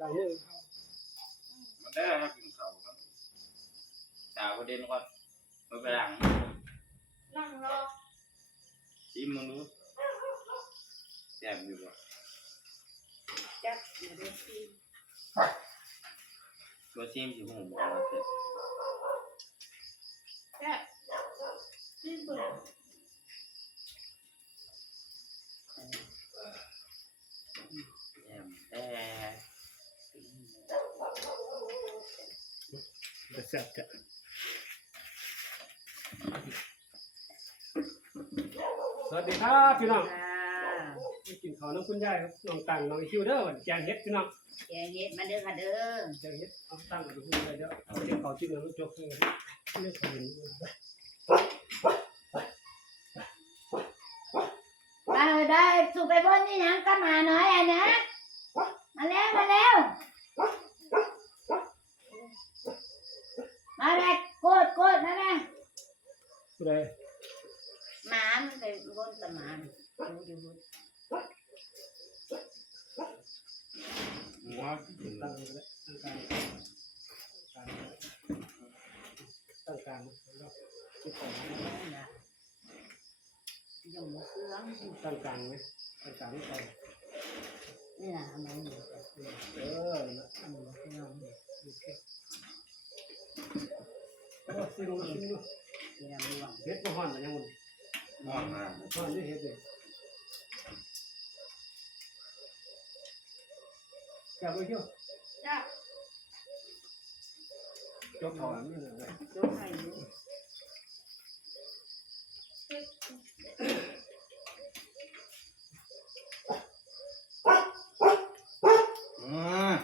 ล้างมือมันได้ครับกินข้าครับสาวประเด่นก่อนมาไปหลังนั่งรอชิมมึงดูแซ่บอยู่บ่จับอยู่ในซีตัวชิมสิหูบอกว่าเสร็จ แซ่บซีเบื่อ แซ่บแต่ จะ แซ่บจะสวัสดีครับพี่น้องค่ะมากินข้าวน้ำคุณยายครับน้องตังน้องคิวเด้อวันแกงเฮ็ดพี่น้องแกงเฮ็ดมาเด้อค่ะเด้อแกงเฮ็ดเอาตั้งกับคุณยายเด้อเอาเดี๋ยวเขาจิ้มแล้วมันจกเลยเลือกกินมาได้สุกไปบนนี่ยังก็มาหน่อยอะนะ มาแล้วมาแล้ว มาเลยโกดโกดมาเลย ผู้ใด หมามันไปบนตะหมาอยู่อยู่บน หัวกิน ตั้งเลยตั้งกลางตั้งกลางแล้วคิดก่อนนั่นะยังหมูเครื่องตั้งกลางไหมตั้งกลางไม่ไปนี่นะมันเครื่องเออนะหมูเครื่องโอเคโอ้ซิลซิลเตรียมเฮ็ดบ่ฮ้อนมันยังมันมอนมาฮ้อนอยู่เฮ็ดเลยแกบ่เกี่ยวจัก จกถอนนี่นะยกให้อยู่อืม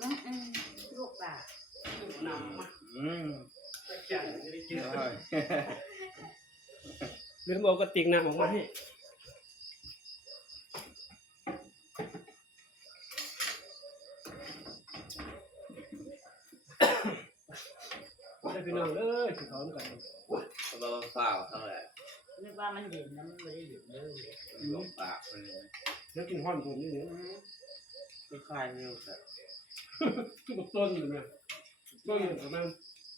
อืมอืมลูกปลาน้ำมาอืมแกงจะได้กินอร่อยลืมเอากระติกน้ำออกมาให้ ว่ามันเด่นนะมันไม่ได้เด่นเลยลงปากไปเลยแล้วกินฮ้อนผมนี่เนี่ยอืมก็คลายนิ้วครับคือบ่ต้นอยู่นะต้นอยู่ประมาณ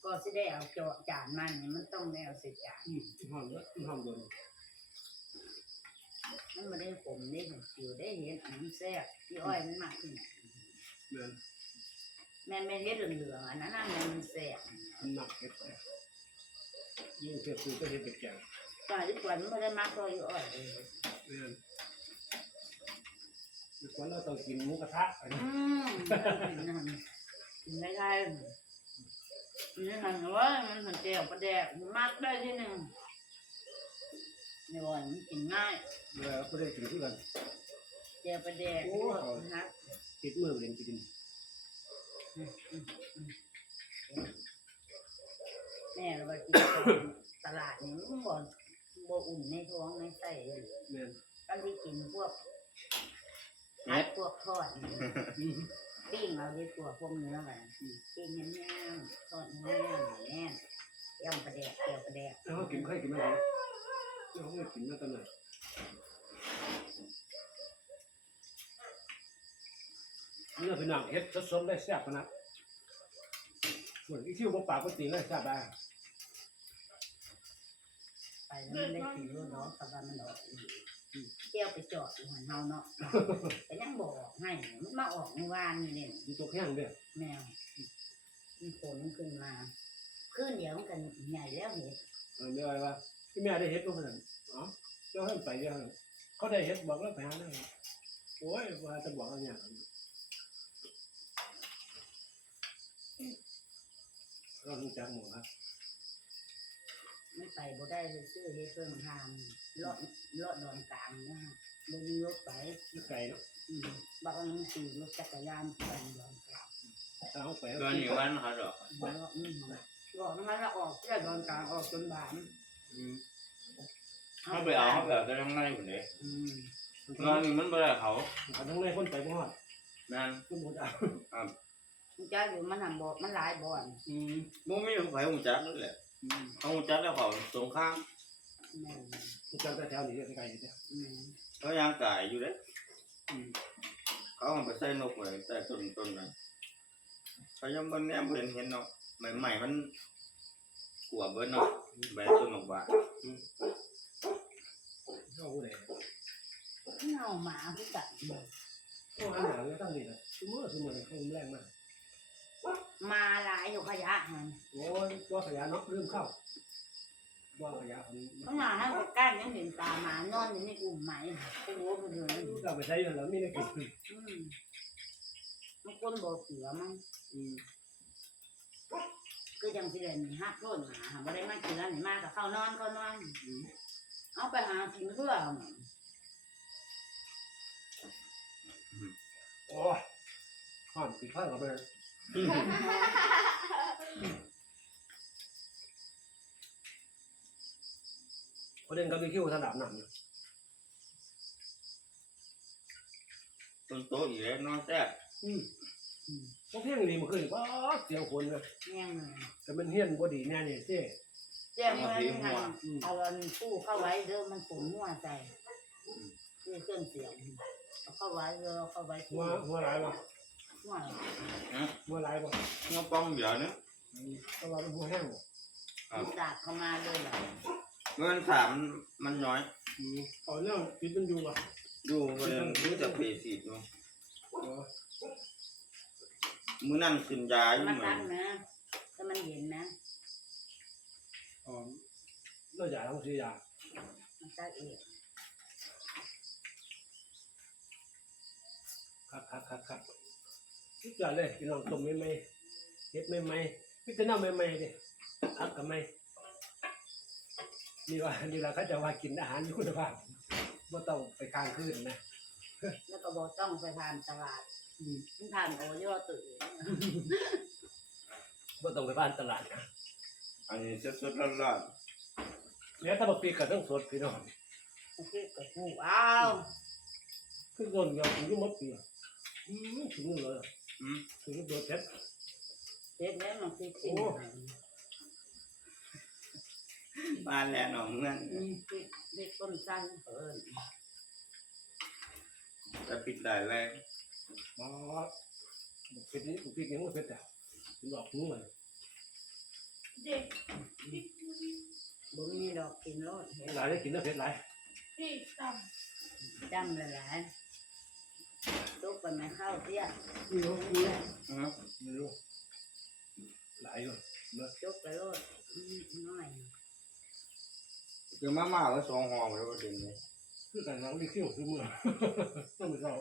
ก็สิได้เอาจอจานมันนี่มันต้องได้เอาใส่จานอืมฮ้อนแล้วฮ้อนโดนมันไม่ได้ผมได้เห็นผิวได้เห็นอันนี้แซ่บพี่อ้อยมันมากขึ้นแม่นแม่นไม่เห็นเหลืองๆอันนั้นน่ะแม่นมันแซ่บมันหนักเฮ็ดไปยิ่งเสียสูก็เฮ็ดเป็นแกง ตอนที่กวนมันไม่ได้มากก็อยู่อ้อยเลยแม่นเมื่อก่อนเราต้องกินหมูกระทะอันอืนี้มกินไม่ได้นี่หันว่ามันหันเจียวประแดกมากได้ที่หนึ่งในวันมันกินง่ายเวลาเราบ่ได้กินคือกันเจียวประแดกนะติดมือไปเล่นกินแม่เราไปกินตลาดนี่มันบ่ บ่อุ่นในท้องในไส้เลยแม่นก็ที่กินพวกนัดพวกทอดนี่อืมปิ้งเอาดีกว่าพวกเนื้อไปปิ้งแห้งๆทอดแห้งๆแน่ย่ำประแดกเกี่ยวประแดกแล้วเขากินใครกินไม่ได้แล้วเขาไม่กินมาตอนไหนเนื้อพี่น้องเฮ็ดสดๆเลยแซ่บขนาดส่วนอีคิวบ่ปากบ่ตีเลยแซ่บได้ ไปแล้วมันได้กินรู้เนาะแต่ว่ามันออกเกี่ยวไปจอดอยู่หันเฮาเนาะแต่ยังบอกให้มันมาออกเมื่อวานนี่เนี่ยมีตัวแข้งเด้อแมวมีฝนขึ้นมาขึ้นเดี๋ยวมันกันใหญ่แล้วเห็ดเออไม่ว่าว่าพี่แม่ได้เฮ็ดบ่ขนาดอ๋อเจ้าเฮ็ดไปเด้อเขาได้เฮ็ดบอกแล้วไปหาได้โอ้ยว่าจะบอกอะไรอย่างนั้นเรารู้จักหมู่ครับ ไม่ไปบ่ได้เลยซื้อเฮ็ดเพิ่มทางเลาะเลาะดอนกลางนะฮะบ่มีรถไปอยู่ไกลเนาะอืมบางทีขี่รถจักรยานไปดอนกลางถ้าเขาไปตอนนี้วันเขาดอกบ่เลาะนี่หรอกบอกมันละออกแค่ดอนกลางออกจนบานอืมเขาไปเอาเขาแบบจะทั้งในหมดเลยอืมตอนนี้มันบ่ได้เขาเอาทั้งในคนไปบ่ฮอดนั่นคือบ่ได้มันจะอยู่มันทำบ่อมันหลายบ่อนอืมบ่มีไผหูจักนั่นแหละอืม เขาหูจักแล้วเขาสงข้ามแม่นจำแต่แถวนี้ไกลๆเนี่ยอืมเขายังกายอยู่เด้อืมเขาเอาไปใส่นกไว้แต่ต้นต้นนั้นเขายังบนแนมเห็นเห็นเนาะใหม่ๆมันกลัวเบิดเนาะแบบต้นนกว่าเข้าหูเลยเงาหมาคือกันโอ้อาหารก็ต้องดีนะสมมติสมมติเขาแรงมาก มาหลายอยู่ขยะมันโอ้ยว่าขยะเนาะลืมเข้าว่าขยะคนต้องมาให้คนใกล้ยังเห็นตาหมานอนอยู่ในกลุ่มไหมโอ้โหไปเลยเราไปใช้แล้วมีในกลุ่มอืมมันคนบ่เสือมั้งอืมคือจังสิเด่นฮักโน่นหมาหาบ่ได้มาเสือนี่มากับเข้านอนก็นอนอืมเอาไปหากินเพื่อเอาหน่อยโอ้ยข้อนปิดข้างกับมั นประเด็นก็มีคิวสนับหนักต้นโตอีกแล้วนอนแซ่บอืมพวกเพียงดีมันขึ้นก็เสียงคนนะแง่งเลยแต่มันเฮี้ยนบ่ดีแน่เนี่ยเจ้เจ้าเมื่อนี่ทางเอาอันตู้เข้าไว้เด้อมันผมมั่วใจคือเครื่องเสียงเอาเข้าไว้เด้อเอาเข้าไว้หัตู้วหัวหลา ยบ่มั่วหัวหลายบ่งอป้องเดี๋ยวนึงเพราะว่ามันหัวแห้งบ่มันดาดเข้ามาเลยล่ะเงินถามมันน้อยอืมเอาเรื่องปิดมันอยู่บ่ดูประเด็นรู้จะเพสีดเนาะเออมื้อนั่นกินยาอยู่มันเหมือตั้นงนะถ้ามันเย็นนะอ๋อเราอยากต้องซื้อยามันตั้งเองครับครับครับครับ ทุกอย่างเลยพี่น้องต้มใหม่ๆเฮ็ดใหม่ๆพิจารณาใหม่ๆดิพักกับใหม่นี่ว่านี่ล่ะเขาจะว่ากินอาหารมีคุณภาพบ่ต้องไปกลางคืนนะแล้วก็บอกต้องไปทานตลาดอืมมันทานโอย่อตื่นบ่ต้องไปบ้านตลาดนะอันนี้สดๆร้อนเนี่ยถ้าบ่ปีกก็ต้องสดพี่น้องมันคือกับผู้อ้าวคือโดนเดียวถึงอยู่หมดปีอะอืมถึงเลยๆอืม ถึงโดนเพชรเด็ดแล้วมันคือกินโอ้บ้านแล้วหนองเงินอืมคือเด็กต้นสั้นเอิญจะปิดได้แรงอ๋อเพชรนี่ปีกยังบ่เพชรอะถึงออกหูมันเด็กบ่มีดอกกินรสเห็นหลายได้กินแล้วเพชรหลายพี่ต่จำหลายๆ ลูกไปไม่เข้าเตี้ยไม่รู้ไม่รู้อืมไม่รู้หลายอยู่จกไปโลดอืมน้อยคือมาม่าก็สองห่อแล้วก็เดินเลยคือการล้างดีคิ้วคือมือต้องไปเศร้า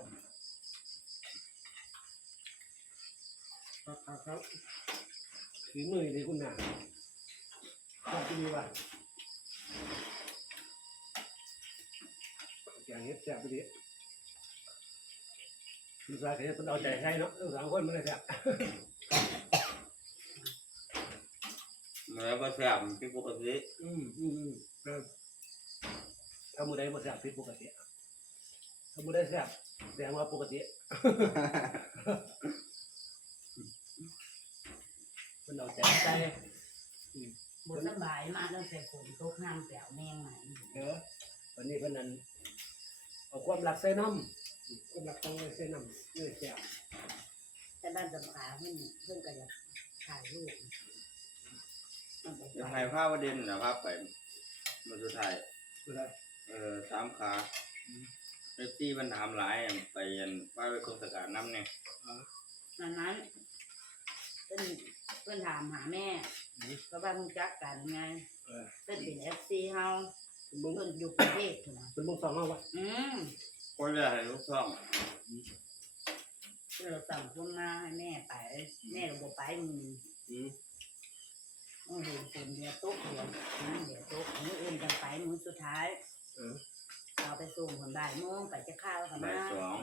ครับครับครับฝีมือดีคุณน่ะชอบที่นี่ว่ะอย่างเงี้ยแซ่บไปดิ คุณสายเห็นคนเอาใจใช้เนาะทั้งสามคนมันเลยแซ่บแล้วก็แซ่บเป็นปกติอืมอืมอืมครับถ้ามือใดบ่แซ่บผิดปกติถ้ามือใดแซ่บแสดงว่าปกติมันเอาใจใส่บ่สบายมากตั้งแต่ฝนตกน้ำแปลวแมงใหม่เออวันนี้เพิ่นนั้นเอาความรักใส่น้ำ ความรักต้องใส่น้ำเนื้อแซ่บแต่บ้านสำขาเพิ่นเพิ่นก็อยากถ่ายรูปมันไปจะถ่าให้ยภาพประเด็นนะครับไปมาสุดท้ายเวลาเออสามขาเอฟซีมันถามหลายอะไปยันว่าไปโฆษณาน้ำเนี่ยดังนั้นเพิ่นเพิ่นถามหาแม่เพราะว่ารู้จักกันไงเออเพิ่นเป็น FC เฮาเป็นมึงเพิ่นอยู่กรุงเทพพุ่นน่ะเป็นมึงสองเอาวะอืม ก็จะให้ลูกซ่องเพิ่นเราสั่งคนมาให้แม่ไป แม่เราบ่ไปมึงอืมโอ้โหคนเดียวตกเดียวนั่นเดียวตกมื้ออื่นจังไปมื้อสุดท้ายเออ เอาไปส่งคนบ่ายโมงไปจะข้าวกันบ่ายมาสอง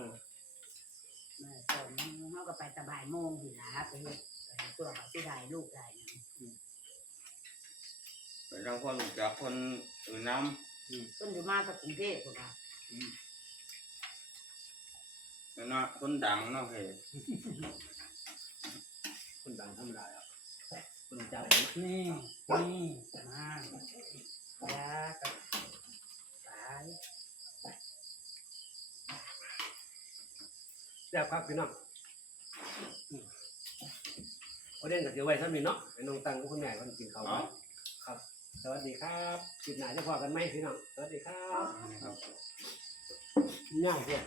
บ่ายสองโมงเขาก็ไปแตะบ่ายโมงสิล่ะไปเฮ็ดไปตัวเขาสิได้ลูกได้หยังไปทางคนรู้จากคนอื่นน้เพิ่นอยู่มาจากกรุงเทพพุ่นน่ะำแล้ว เนาะคนดังเนาะเฮ้ยคนดังทำลายอะคนจับนี่นี่มาอยากับสายแซ่บครับพี่น้องประเด็นกับเดี๋ยวไว้ท่านมีเนาะไอ้น้องตังกับคุณแม่คนกินเขาวไว้ครับ สวัสดีครับกินหนาจะพอกันไหมพี่น้องสวัสดีครับง่ายเพียง